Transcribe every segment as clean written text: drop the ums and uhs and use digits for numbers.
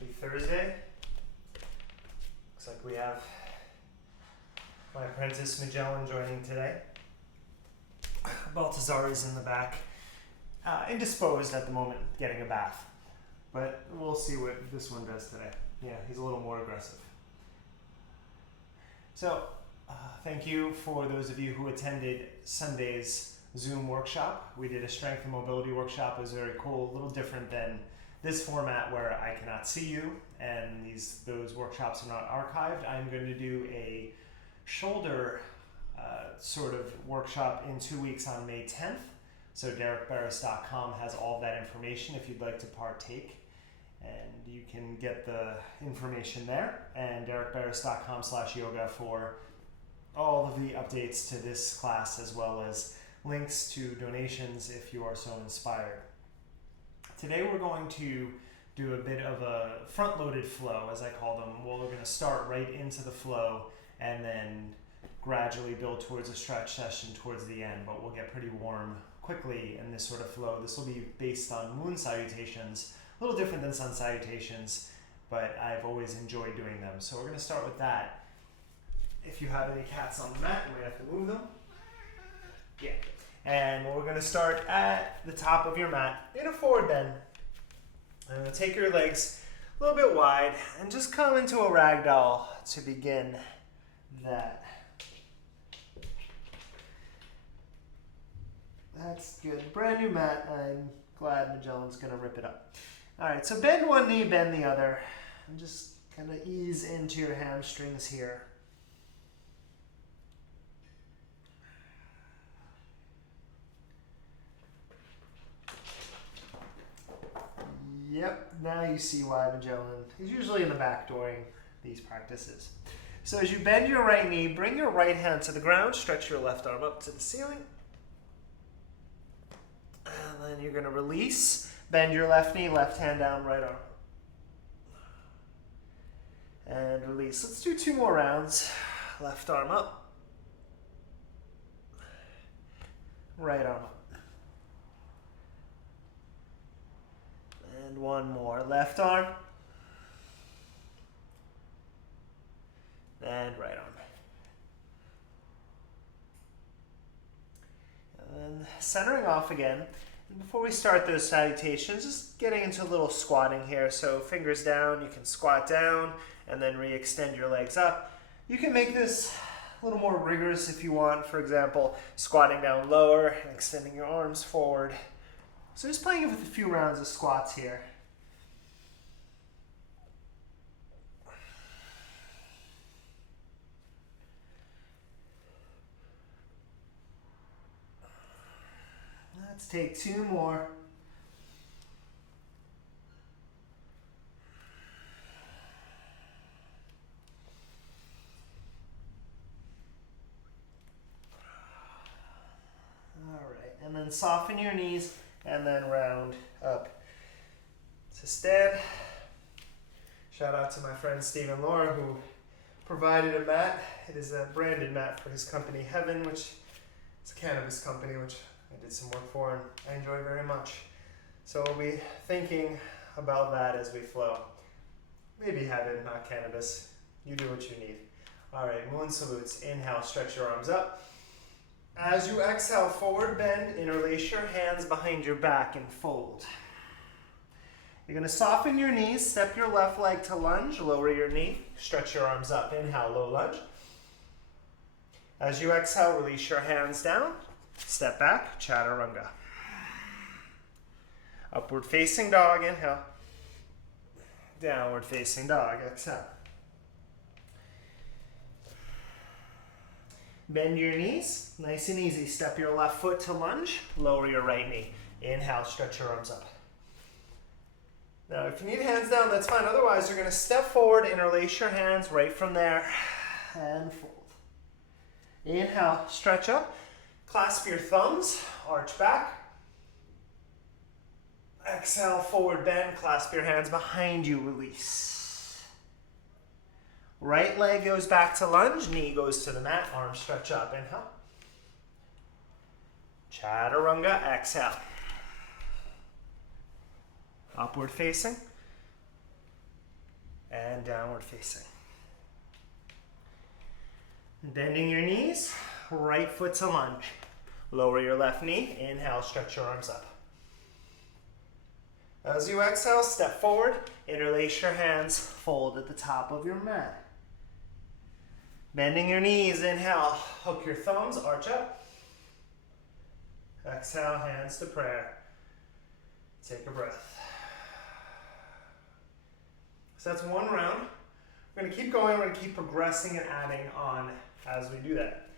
Happy Thursday. Looks like we have my apprentice Magellan joining today. Baltazar is in the back, indisposed at the moment, getting a bath. But we'll see what this one does today. Yeah, he's a little more aggressive. So, thank you for those of you who attended Sunday's Zoom workshop. We did a strength and mobility workshop. It was very cool, a little different than this format where I cannot see you and those workshops are not archived. I'm going to do a shoulder sort of workshop in 2 weeks on May 10th. So derekbarris.com has all of that information if you'd like to partake. And you can get the information there, and derekbarris.com/yoga for all of the updates to this class, as well as links to donations if you are so inspired. Today we're going to do a bit of a front-loaded flow, as I call them. Well, we're going to start right into the flow and then gradually build towards a stretch session towards the end, but we'll get pretty warm quickly in this sort of flow. This will be based on moon salutations, a little different than sun salutations, but I've always enjoyed doing them. So we're going to start with that. If you have any cats on the mat, you might have to move them. Yeah. And we're going to start at the top of your mat in a forward bend. I'm going to take your legs a little bit wide and just come into a ragdoll to begin that. That's good. Brand new mat. I'm glad Magellan's going to rip it up. All right, so bend one knee, bend the other, and just kind of ease into your hamstrings here. Yep, now you see why Magellan is usually in the back during these practices. So as you bend your right knee, bring your right hand to the ground, stretch your left arm up to the ceiling. And then you're going to release, bend your left knee, left hand down, right arm. And release. Let's do 2 more rounds. Left arm up. Right arm up. And 1 more. Left arm. And right arm. And then centering off again. And before we start those salutations, just getting into a little squatting here. So fingers down, you can squat down and then re-extend your legs up. You can make this a little more rigorous if you want. For example, squatting down lower and extending your arms forward. So just playing with a few rounds of squats here. Let's take 2 more. All right, and then soften your knees and then round up to stand. Shout out to my friend Stephen Laura, who provided a mat. It is a branded mat for his company Heaven, which is a cannabis company, which I did some work for and I enjoy very much. So we'll be thinking about that as we flow. Maybe Heaven, not cannabis. You do what you need. All right, moon salutes. Inhale, stretch your arms up. As you exhale, forward bend, interlace your hands behind your back and fold. You're going to soften your knees, step your left leg to lunge, lower your knee, stretch your arms up. Inhale, low lunge. As you exhale, release your hands down, step back, chaturanga. Upward facing dog, inhale. Downward facing dog, exhale. Bend your knees, nice and easy. Step your left foot to lunge, lower your right knee. Inhale, stretch your arms up. Now, if you need hands down, that's fine. Otherwise, you're going to step forward, interlace your hands right from there, and fold. Inhale, stretch up. Clasp your thumbs, arch back. Exhale, forward bend, clasp your hands behind you, release. Right leg goes back to lunge, knee goes to the mat, arms stretch up. Inhale. Chaturanga, exhale. Upward facing. and downward facing. Bending your knees, right foot to lunge. Lower your left knee, inhale, stretch your arms up. As you exhale, step forward, interlace your hands, fold at the top of your mat. Bending your knees, inhale, hook your thumbs, arch up. Exhale, hands to prayer. Take a breath. So that's one round. We're going to keep going, we're going to keep progressing and adding on as we do that.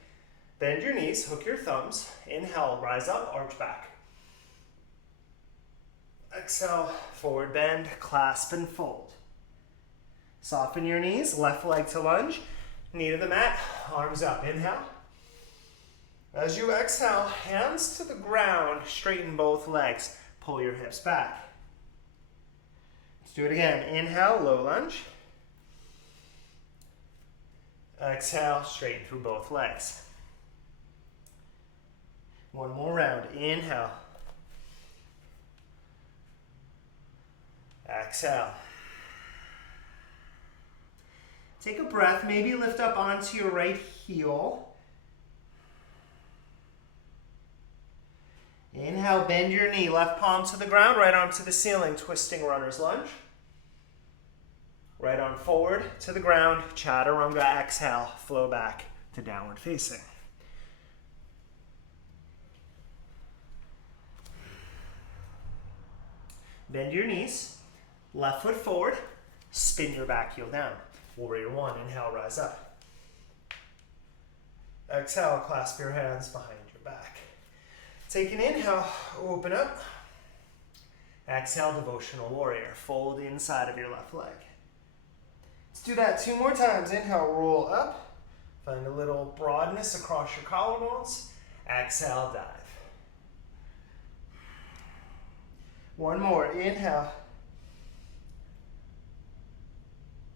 Bend your knees, hook your thumbs, inhale, rise up, arch back. Exhale, forward bend, clasp and fold. Soften your knees, left leg to lunge, knee to the mat, arms up, inhale. As you exhale, hands to the ground, straighten both legs, pull your hips back. Let's do it again, inhale, low lunge. Exhale, straighten through both legs. One more round, inhale. Exhale. Take a breath, maybe lift up onto your right heel. Inhale, bend your knee, left palm to the ground, right arm to the ceiling, twisting runner's lunge. Right arm forward to the ground, chaturanga, exhale, flow back to downward facing. Bend your knees, left foot forward, spin your back heel down. Warrior one, inhale, rise up. Exhale, clasp your hands behind your back. Take an inhale, open up. Exhale, devotional warrior. Fold inside of your left leg. Let's do that 2 more times. Inhale, roll up. Find a little broadness across your collarbones. Exhale, dive. One more, inhale.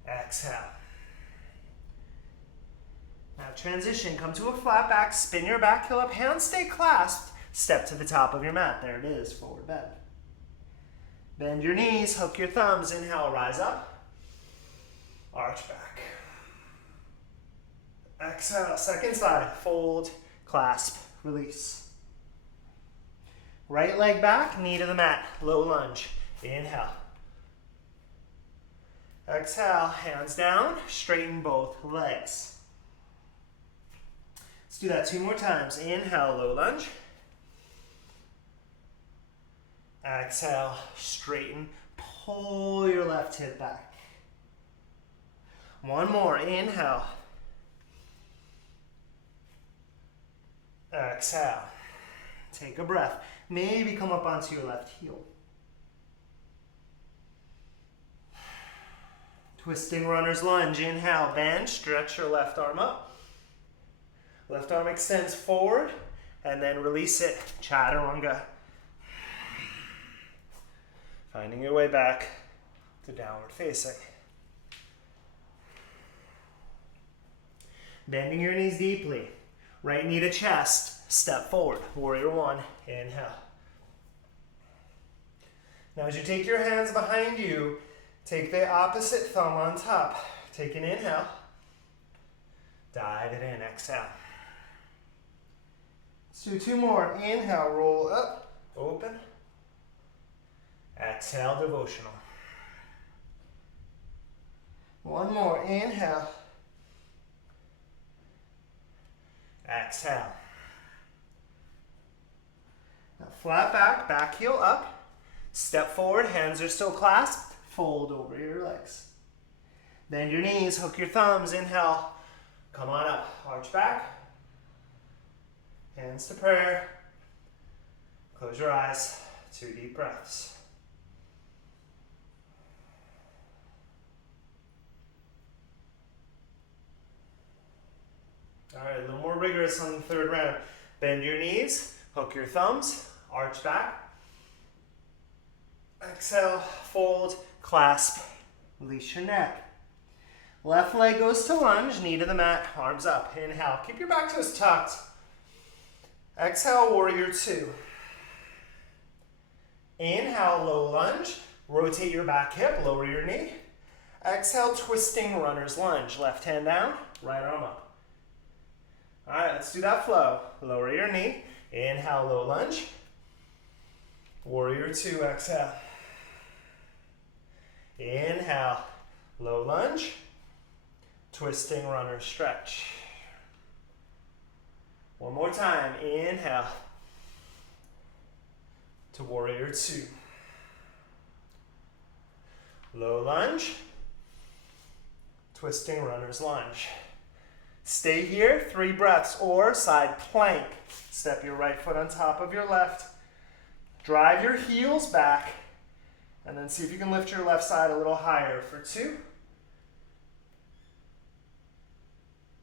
Exhale. Now transition, come to a flat back, spin your back heel up, hands stay clasped, step to the top of your mat. There it is, forward bend. Bend your knees, hook your thumbs, inhale, rise up, arch back. Exhale, second side, fold, clasp, release. Right leg back, knee to the mat, low lunge, inhale. Exhale, hands down, straighten both legs. Let's do that 2 more times. Inhale, low lunge. Exhale, straighten, pull your left hip back. One more, inhale. Exhale. Take a breath. Maybe come up onto your left heel. Twisting runner's lunge. Inhale, bend, stretch your left arm up. Left arm extends forward, and then release it, chaturanga. Finding your way back to downward facing. Bending your knees deeply. Right knee to chest, step forward, warrior one, inhale. Now as you take your hands behind you, take the opposite thumb on top. Take an inhale. Dive it in, exhale. Let's do 2 more. Inhale, roll up, open. Exhale, devotional. One more, inhale. Exhale. Now flat back, back heel up. Step forward, hands are still clasped. Fold over your legs. Bend your knees, hook your thumbs, inhale. Come on up, arch back. Hands to prayer. Close your eyes, 2 deep breaths. All right, a little more rigorous on the 3rd round. Bend your knees, hook your thumbs, arch back. Exhale, fold, clasp, release your neck. Left leg goes to lunge, knee to the mat, arms up. Inhale, keep your back toes tucked. Exhale, warrior two. Inhale, low lunge. Rotate your back hip, lower your knee. Exhale, twisting runner's lunge. Left hand down, right arm up. All right, let's do that flow. Lower your knee. Inhale, low lunge. Warrior two, exhale. Inhale, low lunge. Twisting runner stretch. One more time. Inhale to warrior two. Low lunge. Twisting runner's lunge. Stay here, 3 breaths, or side plank. Step your right foot on top of your left. Drive your heels back, and then see if you can lift your left side a little higher for 2.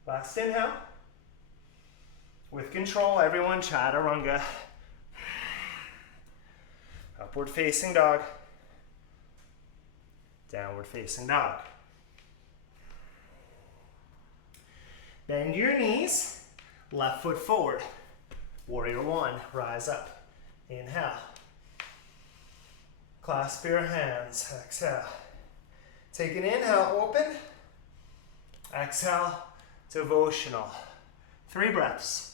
Last inhale. With control, everyone, chaturanga. Upward facing dog. Downward facing dog. Bend your knees, left foot forward. Warrior one, rise up. Inhale. Clasp your hands, exhale. Take an inhale, open. Exhale, devotional. 3 breaths.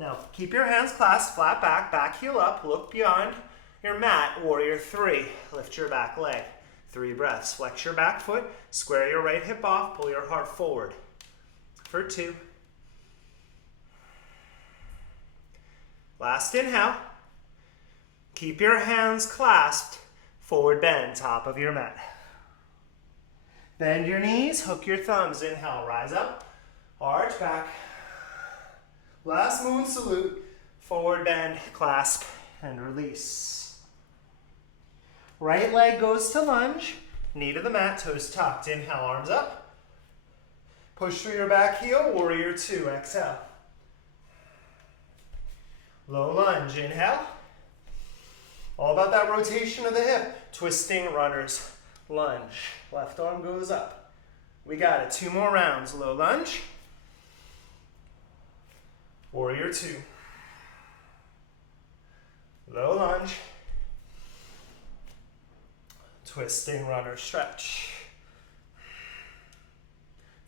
Now, keep your hands clasped, flat back heel up, look beyond your mat, warrior 3. Lift your back leg, 3 breaths. Flex your back foot, square your right hip off, pull your heart forward for 2. Last inhale. Keep your hands clasped, forward bend, top of your mat. Bend your knees, hook your thumbs, inhale, rise up, arch back. Last moon salute, forward bend, clasp, and release. Right leg goes to lunge, knee to the mat, toes tucked. Inhale, arms up. Push through your back heel, warrior 2, exhale. Low lunge, inhale. All about that rotation of the hip. Twisting runner's lunge. Left arm goes up. We got it, 2 more rounds. Low lunge. Warrior 2. Low lunge. Twisting runner stretch.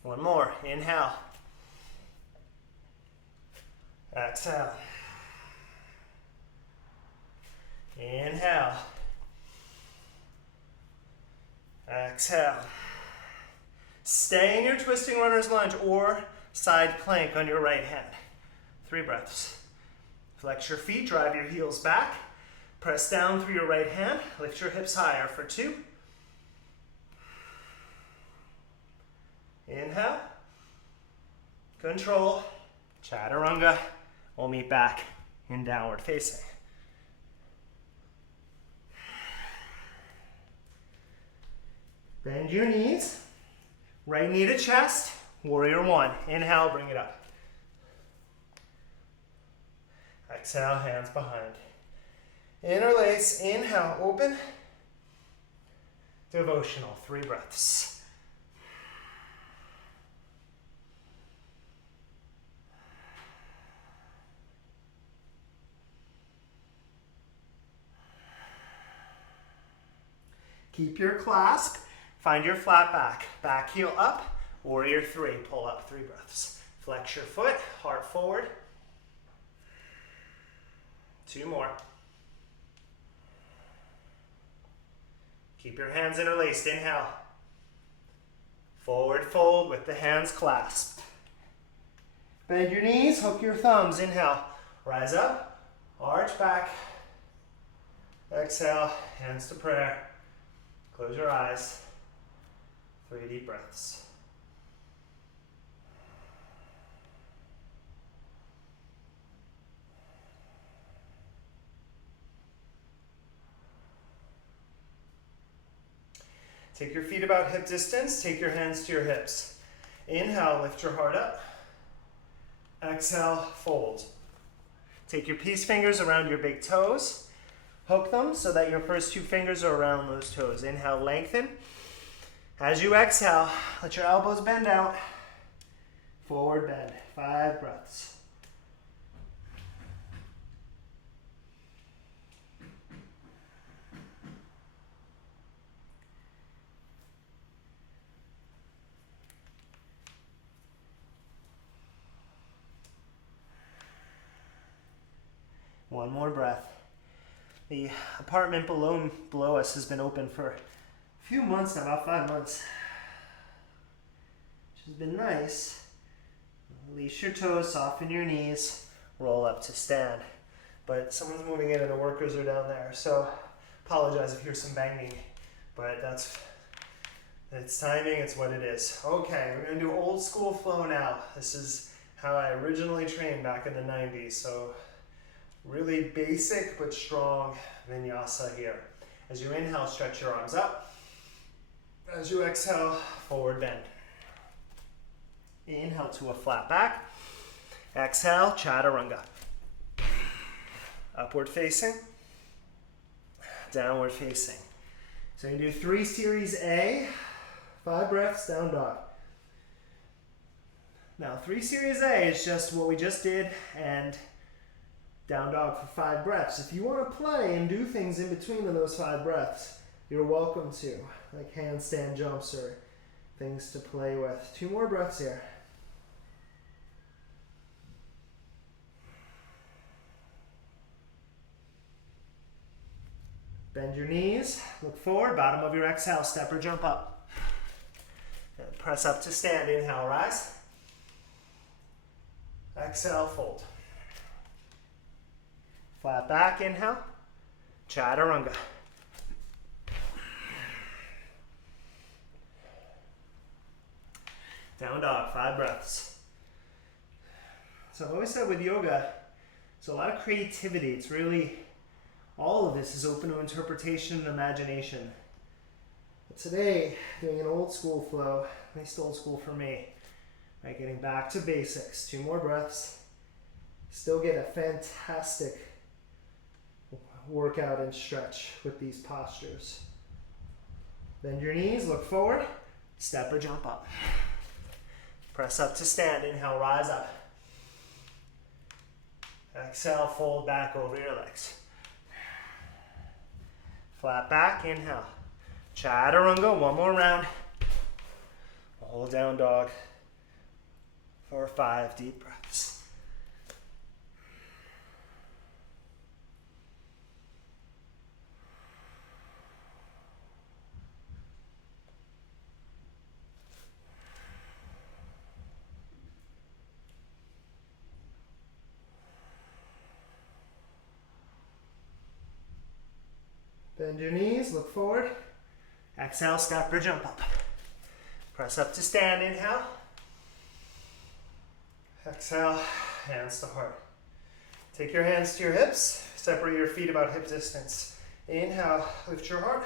1 more. Inhale. Exhale. Inhale. Exhale. Stay in your twisting runner's lunge or side plank on your right hand. 3 breaths. Flex your feet, drive your heels back. Press down through your right hand. Lift your hips higher for 2. Inhale. Control. Chaturanga. We'll meet back in downward facing. Bend your knees. Right knee to chest. Warrior 1. Inhale, bring it up. Exhale, hands behind. Interlace, inhale, open. Devotional, 3 breaths. Keep your clasp, find your flat back. Back heel up, warrior 3, pull up, 3 breaths. Flex your foot, heart forward. 2 more. Keep your hands interlaced. Inhale. Forward fold with the hands clasped. Bend your knees, hook your thumbs. Inhale. Rise up, arch back. Exhale, hands to prayer. Close your eyes. 3 deep breaths. Take your feet about hip distance. Take your hands to your hips. Inhale, lift your heart up. Exhale, fold. Take your peace fingers around your big toes. Hook them so that your first 2 fingers are around those toes. Inhale, lengthen. As you exhale, let your elbows bend out. Forward bend, 5 breaths. One more breath. The apartment below us has been open for a few months now, about 5 months, which has been nice. Release your toes, soften your knees, roll up to stand. But someone's moving in and the workers are down there, so apologize if you hear some banging, but it's timing, it's what it is. Okay, we're gonna do old school flow now. This is how I originally trained back in the 90s, so really basic but strong vinyasa here. As you inhale, stretch your arms up. As you exhale, forward bend. Inhale to a flat back. Exhale, chaturanga. Upward facing, downward facing. So you do 3 series A, 5 breaths, down dog. Now 3 series A is just what we just did, and down dog for 5 breaths. If you want to play and do things in between of those 5 breaths, you're welcome to, like handstand jumps or things to play with. 2 more breaths here. Bend your knees, look forward, bottom of your exhale, step or jump up. And press up to stand, inhale, rise. Exhale, fold. Flat back, inhale, chaturanga. Down dog, 5 breaths. So I've always said with yoga, it's a lot of creativity. It's really, all of this is open to interpretation and imagination. But today, doing an old school flow, at least old school for me, right, getting back to basics. 2 more breaths. Still get a fantastic workout and stretch with these postures. Bend your knees, look forward, step or jump up. Press up to stand, inhale, rise up. Exhale, fold back over your legs. Flat back, inhale. Chaturanga, 1 more round. Hold down dog for 5 deep breaths. Bend your knees, look forward. Exhale, step or jump up. Press up to stand, inhale. Exhale, hands to heart. Take your hands to your hips, separate your feet about hip distance. Inhale, lift your heart.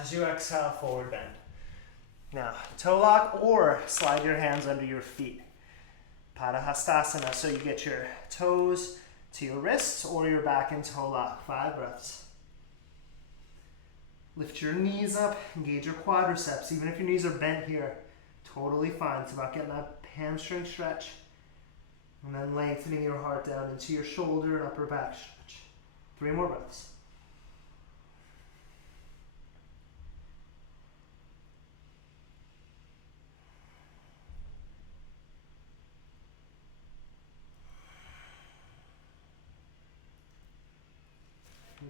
As you exhale, forward bend. Now, toe lock or slide your hands under your feet. Padahastasana, so you get your toes to your wrists or your back in toe lock. 5 breaths. Lift your knees up, engage your quadriceps. Even if your knees are bent here, totally fine. It's about getting that hamstring stretch and then lengthening your heart down into your shoulder and upper back stretch. 3 more breaths.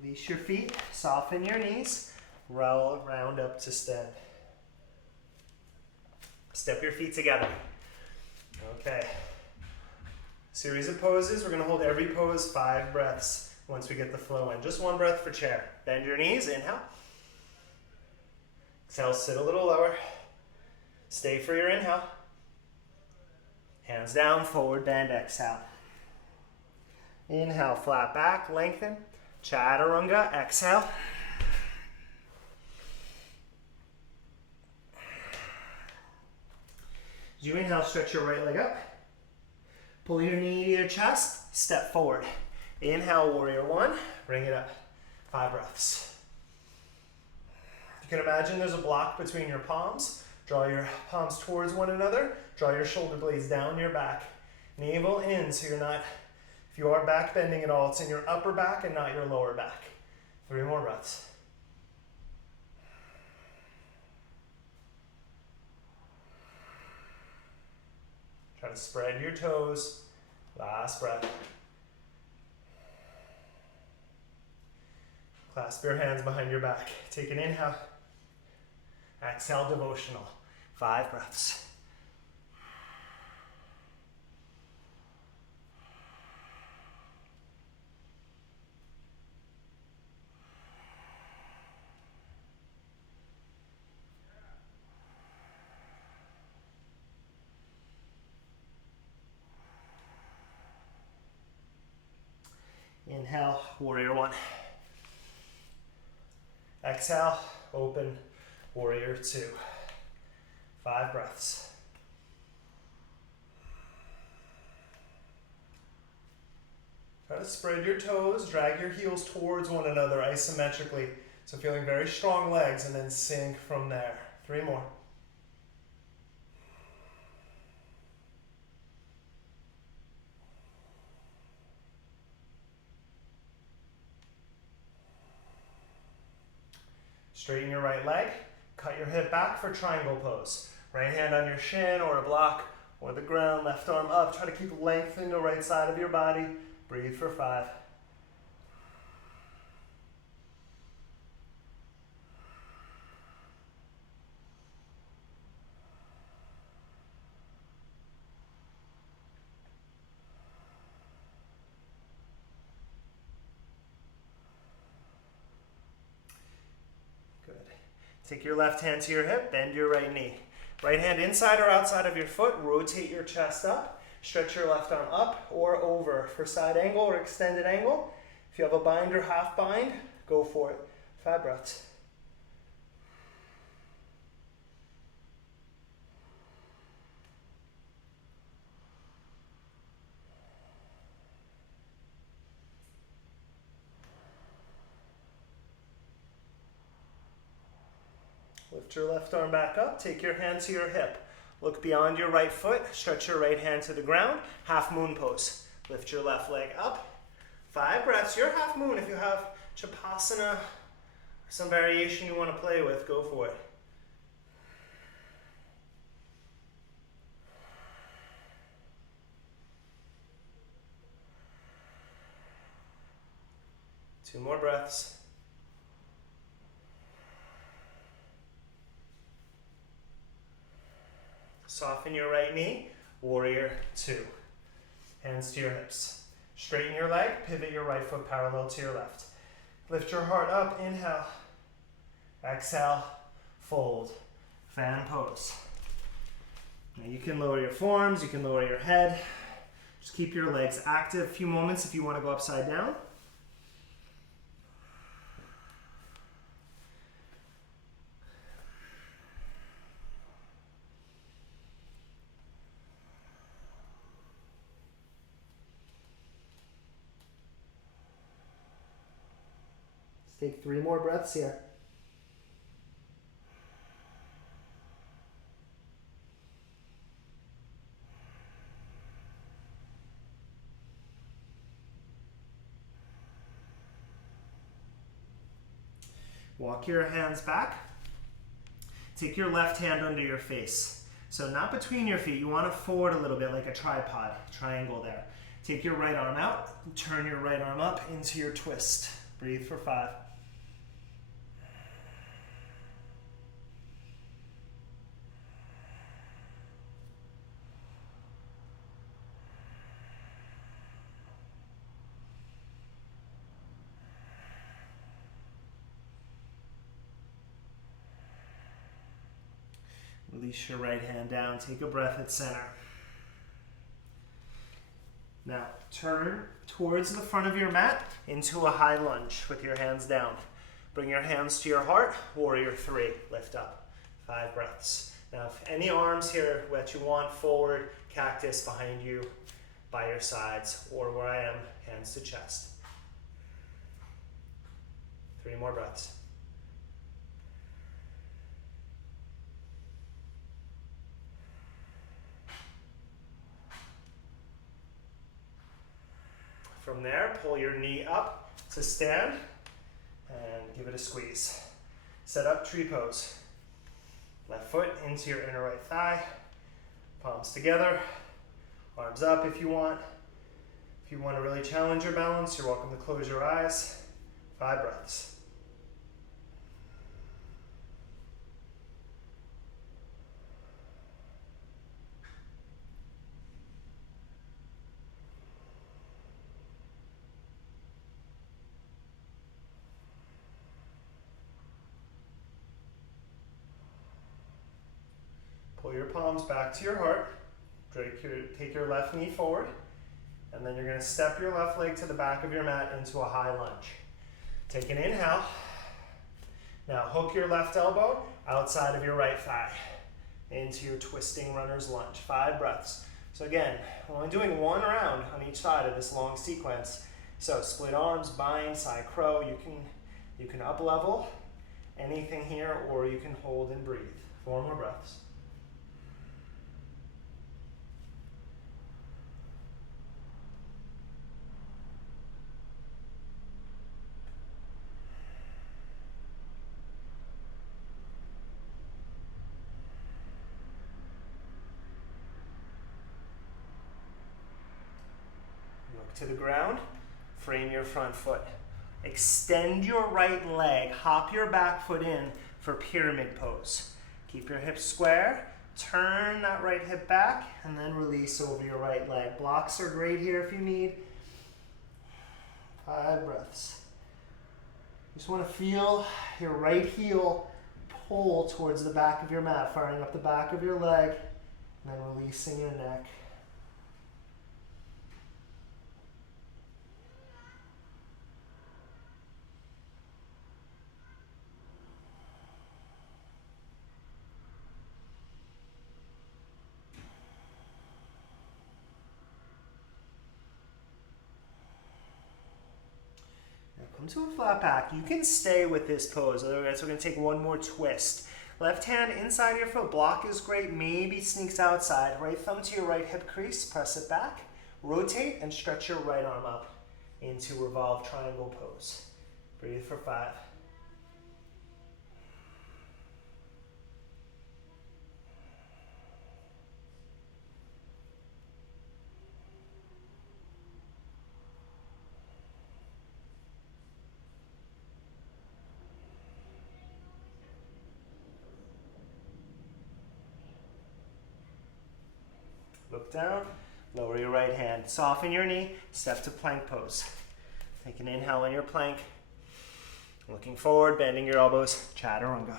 Release your feet, soften your knees. Roll round up to stand. Step your feet together. Okay. Series of poses. We're going to hold every pose 5 breaths once we get the flow in. Just 1 breath for chair. Bend your knees. Inhale. Exhale, sit a little lower. Stay for your inhale. Hands down, forward bend, exhale. Inhale, flat back, lengthen. Chaturanga, exhale. As you inhale, stretch your right leg up. Pull your knee to your chest, step forward. Inhale, warrior 1, bring it up. 5 breaths. You can imagine there's a block between your palms. Draw your palms towards one another. Draw your shoulder blades down your back. Navel in, so you're not, if you are back bending at all, it's in your upper back and not your lower back. 3 more breaths. Try to spread your toes. Last breath. Clasp your hands behind your back. Take an inhale. Exhale, devotional. 5 breaths. Inhale, warrior 1. Exhale, open, warrior 2. 5 breaths. Try to spread your toes, drag your heels towards one another isometrically. So feeling very strong legs, and then sink from there. 3 more. Straighten your right leg, cut your hip back for triangle pose. Right hand on your shin or a block or the ground, left arm up. Try to keep lengthening the right side of your body. Breathe for 5. Good. Take your left hand to your hip, bend your right knee. Right hand inside or outside of your foot, rotate your chest up. Stretch your left arm up or over for side angle or extended angle. If you have a bind or half bind, go for it. 5 breaths. Lift your left arm back up, take your hand to your hip. Look beyond your right foot, stretch your right hand to the ground, half moon pose. Lift your left leg up. 5 breaths, your half moon. If you have Chapasana or some variation you want to play with, go for it. Two more breaths. Soften your right knee, warrior 2. Hands to your hips. Straighten your leg, pivot your right foot parallel to your left. Lift your heart up, inhale. Exhale, fold. Fan pose. Now you can lower your forearms, you can lower your head. Just keep your legs active. A few moments if you want to go upside down. Take 3 more breaths here. Walk your hands back. Take your left hand under your face. So not between your feet. You want to forward a little bit like a tripod, triangle there. Take your right arm out. Turn your right arm up into your twist. Breathe for 5. Release your right hand down. Take a breath at center. Now, turn towards the front of your mat into a high lunge with your hands down. Bring your hands to your heart, warrior 3. Lift up. 5 breaths. Now, if any arms here that you want forward, cactus behind you, by your sides, or where I am, hands to chest. 3 more breaths. From there, pull your knee up to stand and give it a squeeze. Set up tree pose. Left foot into your inner right thigh, palms together, arms up if you want. If you want to really challenge your balance, you're welcome to close your eyes. 5 breaths. Pull your palms back to your heart. Take your left knee forward. And then you're going to step your left leg to the back of your mat into a high lunge. Take an inhale. Now hook your left elbow outside of your right thigh into your twisting runner's lunge. 5 breaths. So again, we're only doing 1 round on each side of this long sequence. So split arms, bind, side crow. You can up level anything here, or you can hold and breathe. 4 more breaths. To the ground, frame your front foot. Extend your right leg, hop your back foot in for pyramid pose. Keep your hips square, turn that right hip back, and then release over your right leg. Blocks are great here if you need. 5 breaths. Just want to feel your right heel pull towards the back of your mat, firing up the back of your leg, and then releasing your neck. Come to a flat back. You can stay with this pose, otherwise we're going to take 1 more twist. Left hand inside your foot, block is great, maybe sneaks outside. Right thumb to your right hip crease, press it back. Rotate and stretch your right arm up into revolved triangle pose. Breathe for 5. Look down, lower your right hand. Soften your knee, step to plank pose. Take an inhale in your plank. Looking forward, bending your elbows, chaturanga.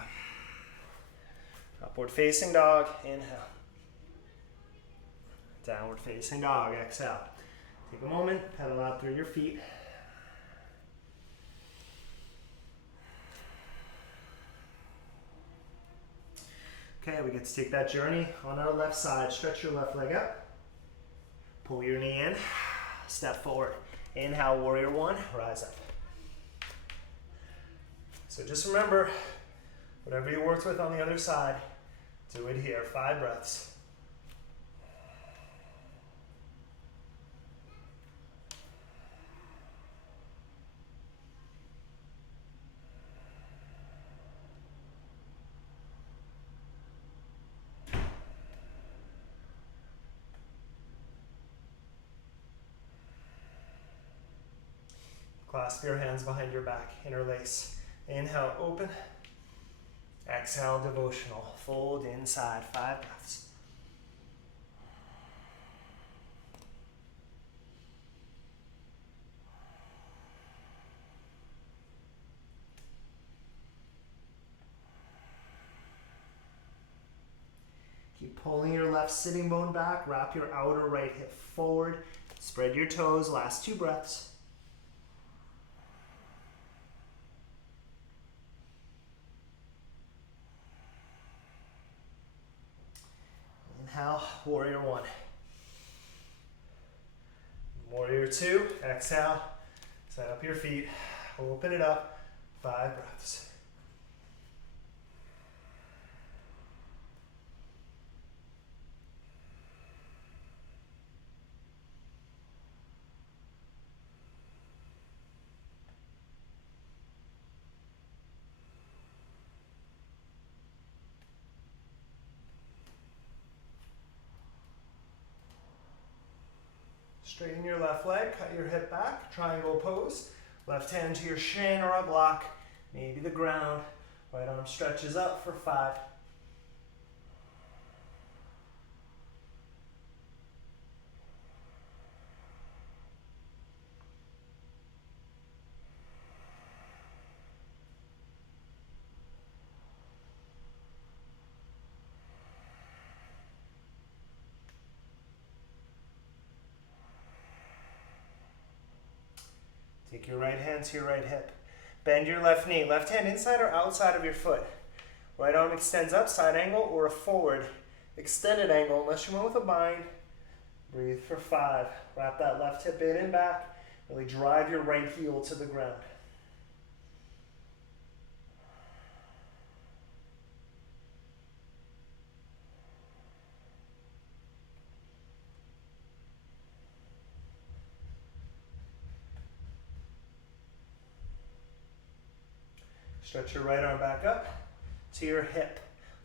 Upward facing dog, inhale. Downward facing dog, exhale. Take a moment, pedal out through your feet. Okay, we get to take that journey on our left side. Stretch your left leg up. Pull your knee in. Step forward. Inhale, warrior 1. Rise up. So just remember, whatever you worked with on the other side, do it here. 5 breaths. Clasp your hands behind your back, interlace. Inhale, open. Exhale, devotional. Fold inside, 5 breaths. Keep pulling your left sitting bone back. Wrap your outer right hip forward. Spread your toes, last 2 breaths. Inhale, warrior 1. Warrior 2, exhale. Set up your feet, open it up, 5 breaths. Straighten your left leg, cut your hip back, triangle pose. Left hand to your shin or a block, maybe the ground. Right arm stretches up for 5. Take your right hand to your right hip. Bend your left knee. Left hand inside or outside of your foot. Right arm extends up, side angle, or a forward extended angle, unless you went with a bind. Breathe for 5. Wrap that left hip in and back. Really drive your right heel to the ground. Stretch your right arm back up to your hip.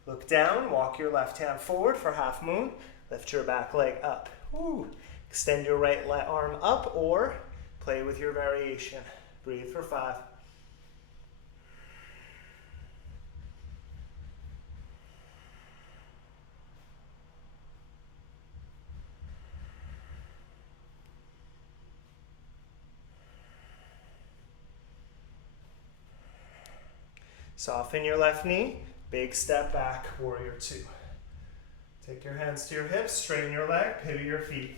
Look down, walk your left hand forward for half moon. Lift your back leg up. Woo. Extend your right arm up or play with your variation. Breathe for 5. Soften your left knee. Big step back, warrior 2. Take your hands to your hips, straighten your leg, pivot your feet.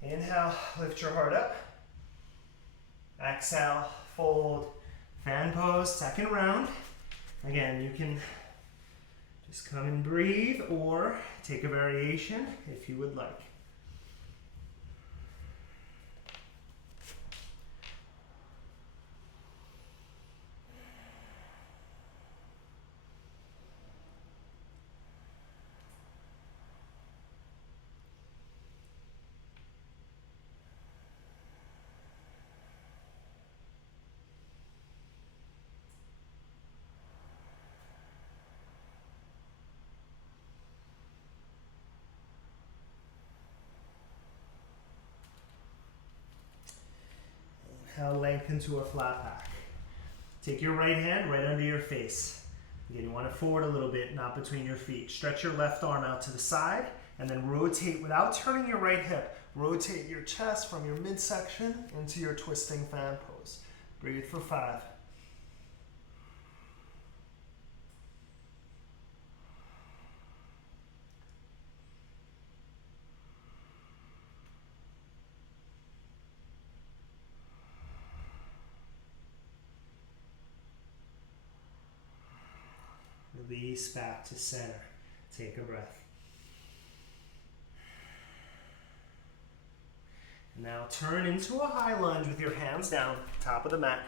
Inhale, lift your heart up. Exhale, fold, fan pose, second round. Again, you can just come and breathe or take a variation if you would like. Inhale, lengthen to a flat back. Take your right hand right under your face. Again, you want it forward a little bit, not between your feet. Stretch your left arm out to the side and then rotate without turning your right hip. Rotate your chest from your midsection into your twisting fan pose. Breathe for 5. Release back to center. Take a breath. Now turn into a high lunge with your hands down, top of the mat.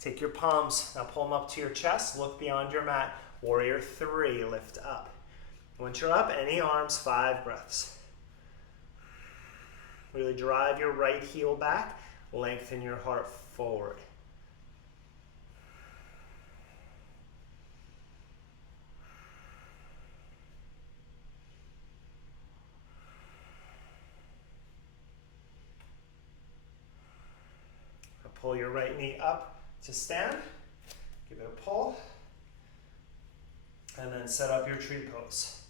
Take your palms, now pull them up to your chest, look beyond your mat. Warrior 3, lift up. Once you're up, any arms, 5 breaths. Really drive your right heel back, lengthen your heart forward. Pull your right knee up to stand. Give it a pull. And then set up your tree pose.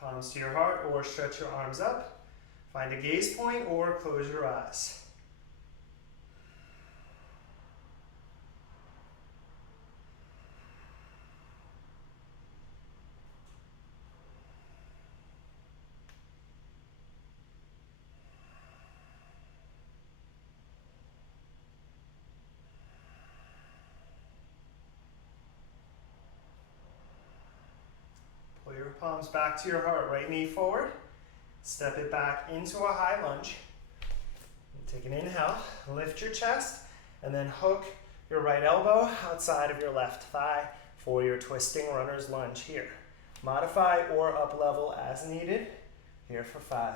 Palms to your heart or stretch your arms up. Find a gaze point or close your eyes. Palms back to your heart, right knee forward. Step it back into a high lunge. Take an inhale, lift your chest, and then hook your right elbow outside of your left thigh for your twisting runner's lunge here. Modify or up level as needed. Here for 5.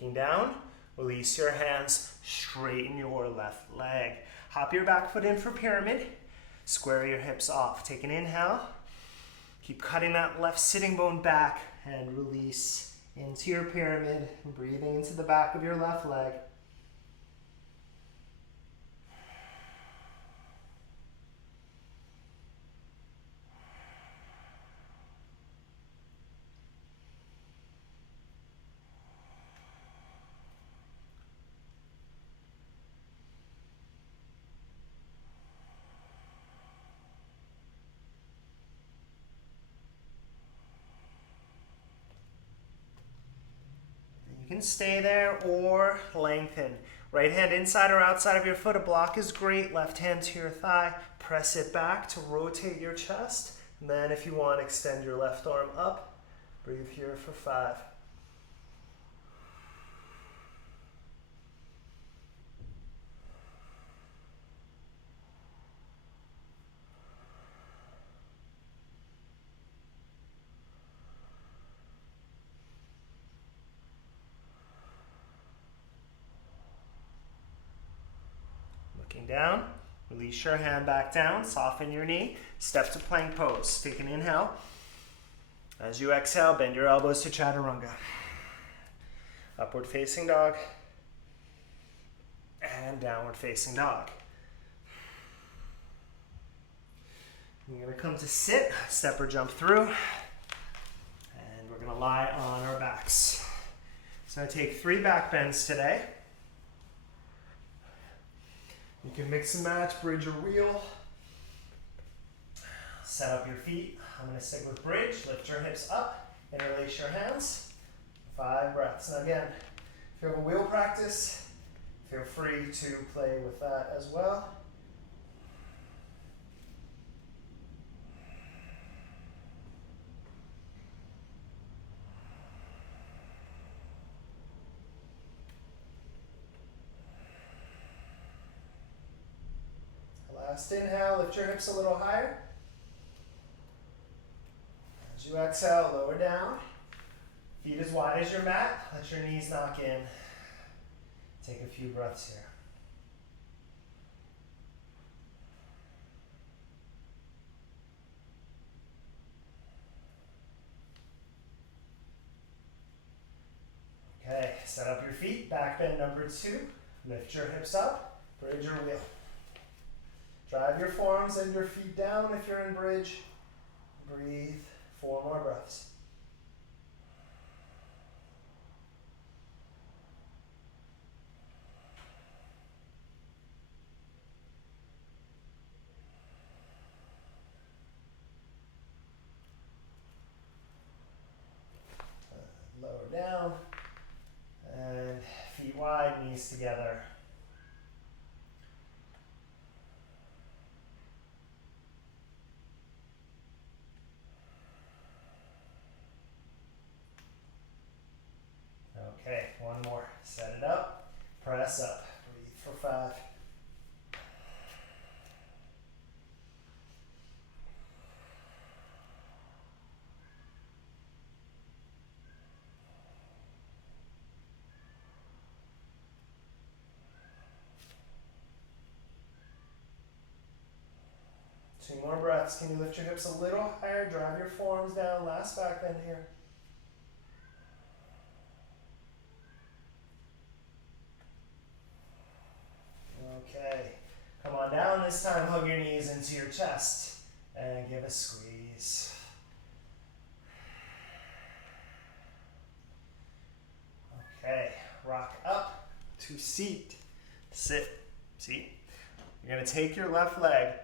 Looking down, release your hands, straighten your left leg. Hop your back foot in for pyramid. Square your hips off. Take an inhale. Keep cutting that left sitting bone back and release into your pyramid. Breathing into the back of your left leg. You can stay there or lengthen. Right hand inside or outside of your foot. A block is great. Left hand to your thigh. Press it back to rotate your chest. And then if you want, extend your left arm up. Breathe here for 5. Looking down, release your hand back down, soften your knee, step to plank pose. Take an inhale. As you exhale, bend your elbows to chaturanga. Upward facing dog, and downward facing dog. You're gonna come to sit, step or jump through, and we're gonna lie on our backs. So I'm gonna take 3 back bends today. You can mix and match, bridge or wheel. Set up your feet. I'm going to stick with bridge. Lift your hips up. Interlace your hands. 5 breaths. Now again, if you have a wheel practice, feel free to play with that as well. Last inhale, lift your hips a little higher. As you exhale, lower down. Feet as wide as your mat. Let your knees knock in. Take a few breaths here. Okay, set up your feet. Back bend number 2. Lift your hips up. Bridge or wheel. Drive your forearms and your feet down if you're in bridge. Breathe. 4 more breaths. Lower down. And feet wide, knees together. Okay, 1 more. Set it up. Press up. Breathe for 5. Two more breaths. Can you lift your hips a little higher? Drive your forearms down. Last back bend here. Okay, come on down. This time hug your knees into your chest and give a squeeze. Okay, rock up to seat. Sit, seat. You're going to take your left leg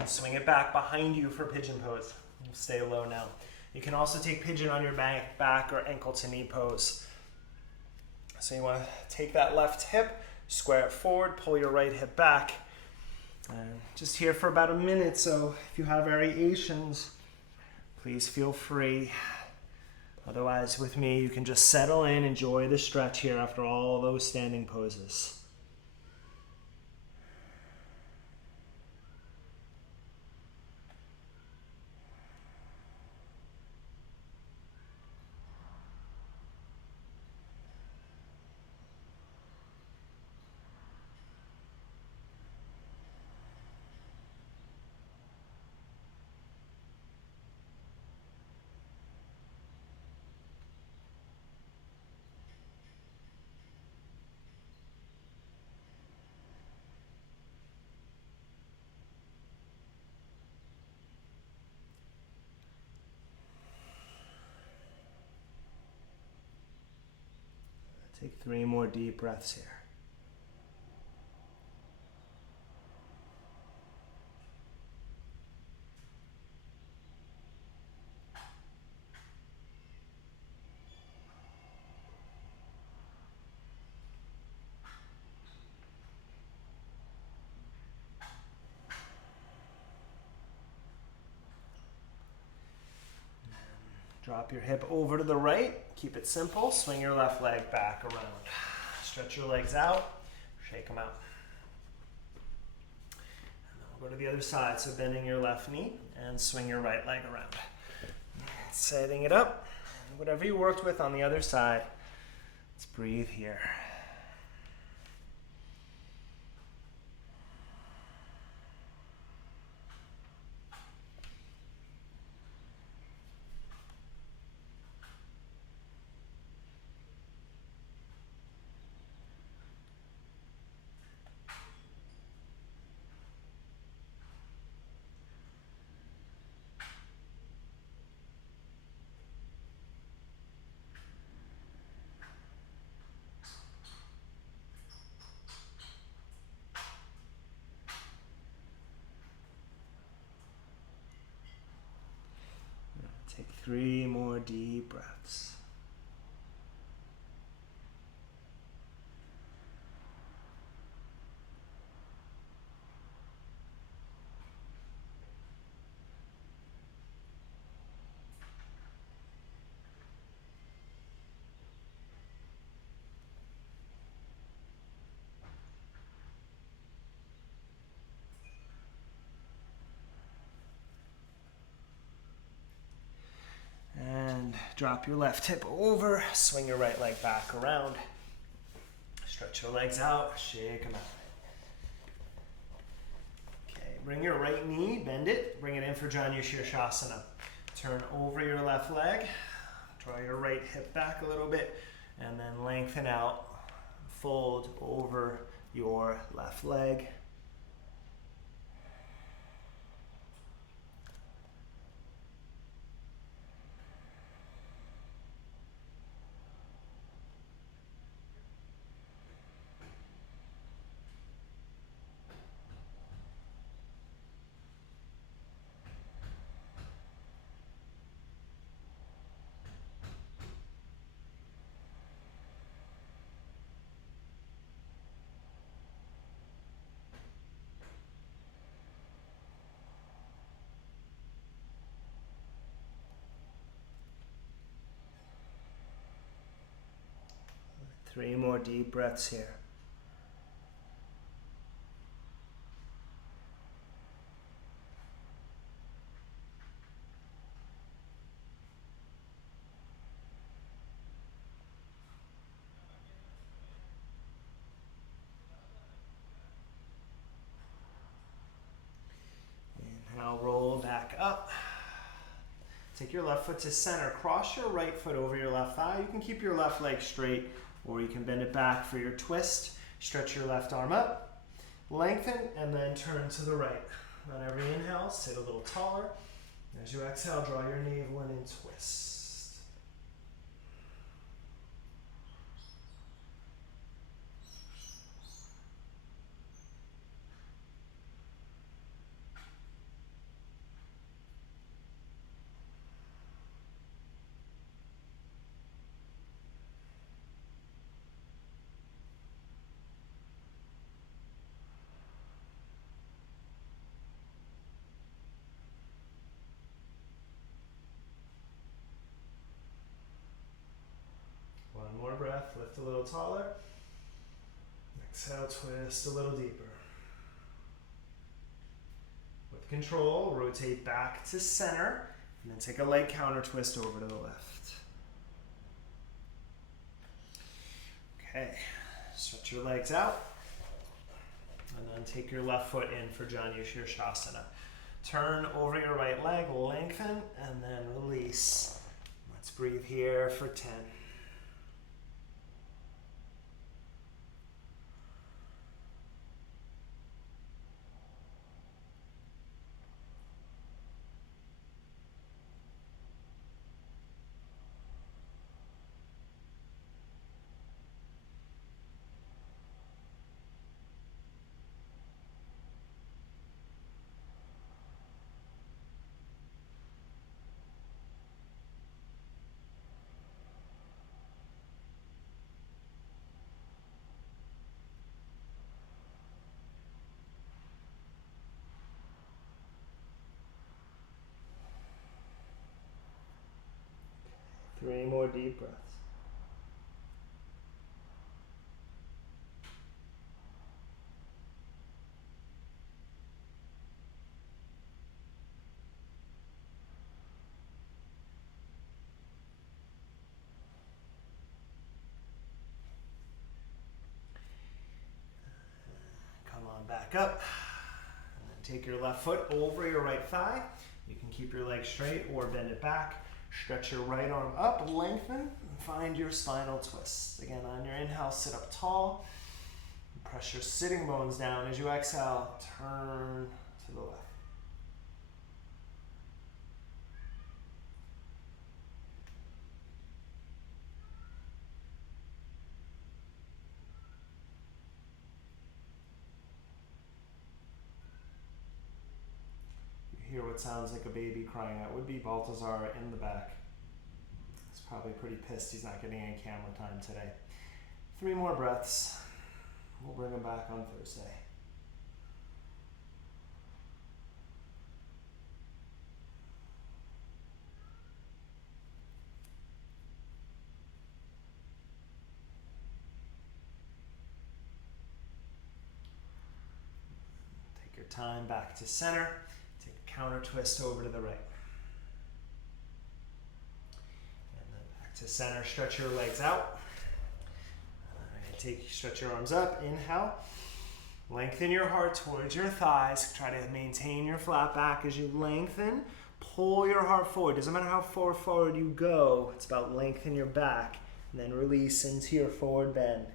and swing it back behind you for pigeon pose. Stay low now. You can also take pigeon on your back or ankle to knee pose. So you want to take that left hip, square it forward, pull your right hip back. And just here for about a minute, so if you have variations, please feel free. Otherwise, with me, you can just settle in, enjoy the stretch here after all those standing poses. 3 more deep breaths here. Drop your hip over to the right. Keep it simple. Swing your left leg back around. Stretch your legs out. Shake them out. And then we'll go to the other side. So bending your left knee and swing your right leg around. Setting it up. Whatever you worked with on the other side, let's breathe here. Take 3 more deep breaths. Drop your left hip over, swing your right leg back around. Stretch your legs out, shake them out. Okay, bring your right knee, bend it, bring it in for Janu Shirshasana. Turn over your left leg, draw your right hip back a little bit, and then lengthen out, fold over your left leg. Three more deep breaths here. Inhale, roll back up. Take your left foot to center. Cross your right foot over your left thigh. You can keep your left leg straight, or you can bend it back for your twist. Stretch your left arm up, lengthen, and then turn to the right. On every inhale, sit a little taller. As you exhale, draw your navel in and twist. One more breath, lift a little taller. Exhale, twist a little deeper. With control, rotate back to center, and then take a leg counter twist over to the left. Okay, stretch your legs out, and then take your left foot in for Janu Shirshasana. Turn over your right leg, lengthen, and then release. Let's breathe here for 10. deep breaths. Come on back up. And then take your left foot over your right thigh. You can keep your leg straight or bend it back. Stretch your right arm up, lengthen, and find your spinal twist. Again, on your inhale, sit up tall. Press your sitting bones down. As you exhale, turn to the left. Hear what sounds like a baby crying out would be Baltazar in the back. He's probably pretty pissed he's not getting any camera time today. 3 more breaths. We'll bring him back on Thursday. Take your time back to center. Counter twist over to the right. And then back to center, stretch your legs out. Stretch your arms up, inhale. Lengthen your heart towards your thighs. Try to maintain your flat back as you lengthen. Pull your heart forward. Doesn't matter how far forward you go, it's about lengthening your back. And then release into your forward bend.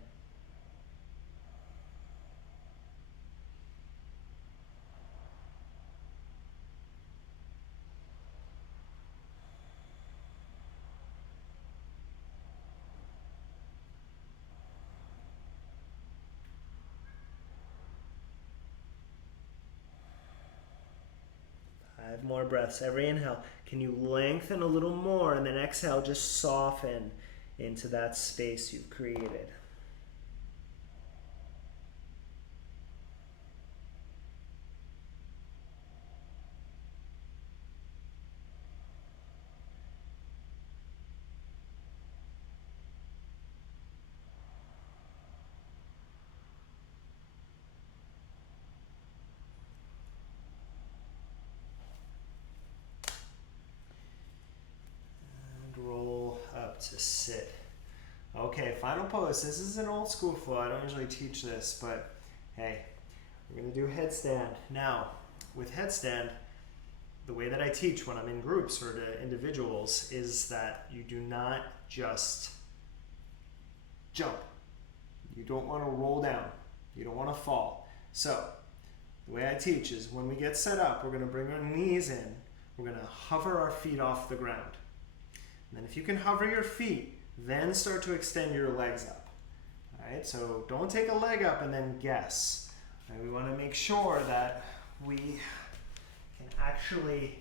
Five more breaths. Every inhale, can you lengthen a little more, and then exhale, just soften into that space you've created. To sit. Okay, final pose. This is an old school flow. I don't usually teach this, but hey, we're going to do headstand. Now, with headstand, the way that I teach when I'm in groups or to individuals is that you do not just jump. You don't want to roll down. You don't want to fall. So, the way I teach is when we get set up, we're going to bring our knees in. We're going to hover our feet off the ground. And then if you can hover your feet, then start to extend your legs up. All right, so don't take a leg up and then guess. Right, we want to make sure that we can actually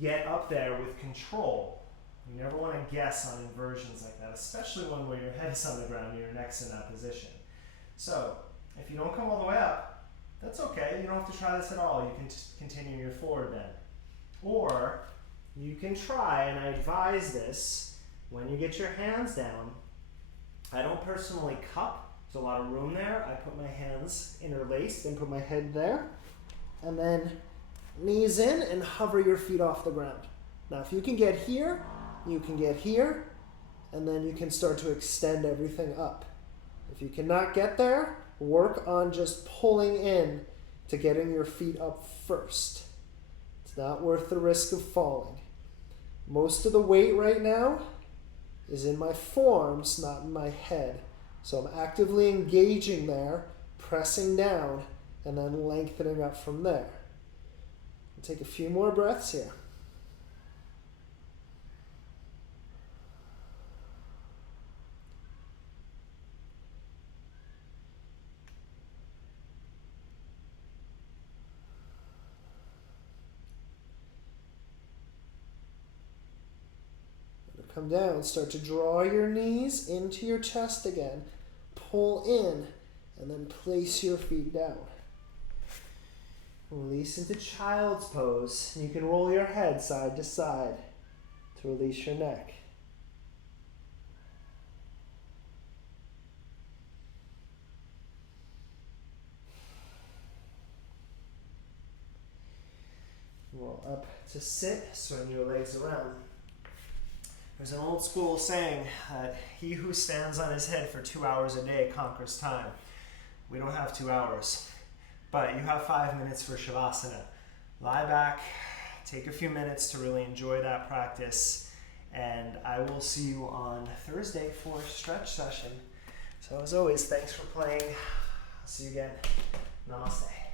get up there with control. You never want to guess on inversions like that, especially when where your head's on the ground and your neck's in that position. So if you don't come all the way up, that's okay. You don't have to try this at all. You can just continue your forward bend. Or you can try, and I advise this, when you get your hands down, I don't personally cup. There's a lot of room there. I put my hands interlaced and put my head there. And then knees in and hover your feet off the ground. Now if you can get here, you can get here, and then you can start to extend everything up. If you cannot get there, work on just pulling in to getting your feet up first. It's not worth the risk of falling. Most of the weight right now is in my forearms, not in my head. So I'm actively engaging there, pressing down, and then lengthening up from there. I'll take a few more breaths here. Come down, start to draw your knees into your chest again. Pull in, and then place your feet down. Release into child's pose. You can roll your head side to side to release your neck. Roll up to sit, swing your legs around. There's an old school saying that he who stands on his head for 2 hours a day conquers time. We don't have 2 hours, but you have 5 minutes for Shavasana. Lie back, take a few minutes to really enjoy that practice, and I will see you on Thursday for a stretch session. So as always, thanks for playing. I'll see you again. Namaste.